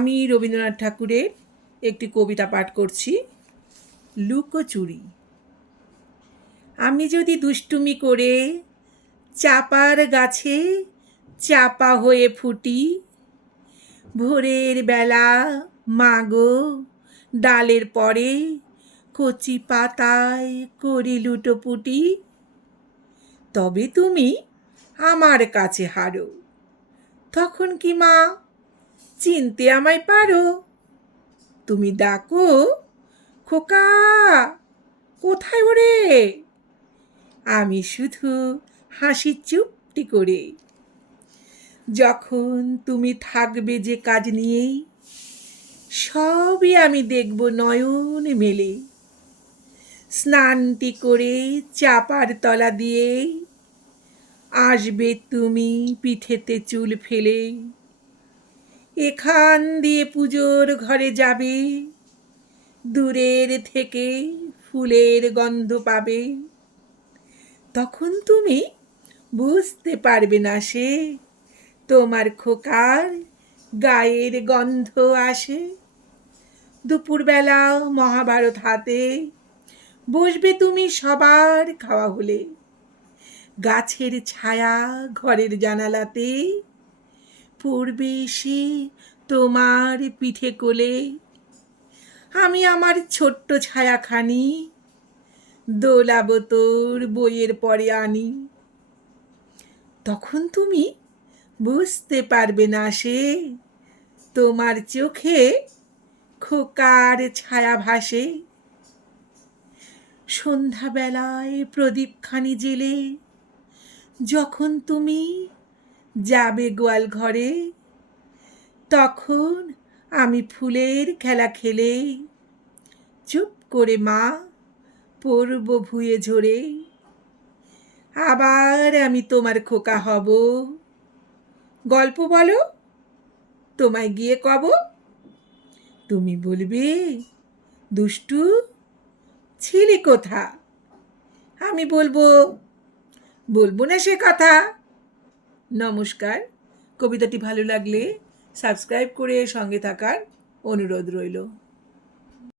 আমি রবীন্দ্রনাথ ঠাকুরের একটি কবিতা পাঠ করছি, লুকোচুরি। আমি যদি দুষ্টুমি করে চাপার গাছে চাপা হয়ে ফুটি, ভোরের বেলা মাগো ডালের পরে কচি পাতায় করি লুটোপুটি, তবে তুমি আমার কাছে হারো। তখন কি মা চিনতে আমায় পারো? তুমি ডাকো, খোকা কোথায় ওরে? আমি শুধু হাসি চুপটি করে। যখন তুমি থাকবে যে কাজ নিয়েই, সবই আমি দেখব নয়ন মেলে। স্নানটি করে চাপার তলা দিয়ে আসবে তুমি পিঠেতে চুল ফেলে। এখান দিয়ে পুজোর ঘরে যাবে, দূরের থেকে ফুলের গন্ধ পাবে। তখন তুমি বুঝতে পারবে না সে তোমার খোকার গায়ের গন্ধ আসে। দুপুরবেলা মহাভারত হাতে বসবে তুমি সবার খাওয়া হলে। গাছের ছায়া ঘরের জানালাতে পড়বে এসে তোমার পিঠে কোলে। আমি আমার ছোট্ট ছায়াখানি দোলাবো তোর বইয়ের পরে আনি। তখন তুমি বুঝতে পারবে না সে তোমার চোখে খোকার ছায়া ভাসে। সন্ধ্যাবেলায় প্রদীপখানি জেলে যখন তুমি যাবে গোয়াল ঘরে, তখন আমি ফুলের খেলা খেলে চুপ করে মা পড়ব ভুয়ে ঝরে। আবার আমি তোমার খোকা হব, গল্প বলো তোমায় গিয়ে কব। তুমি বলবে দুষ্টু ছিলি কোথা? আমি বলবো না সে কথা। নমস্কার। কবিতাটি ভালো লাগলে সাবস্ক্রাইব করে সঙ্গে থাকার অনুরোধ রইল।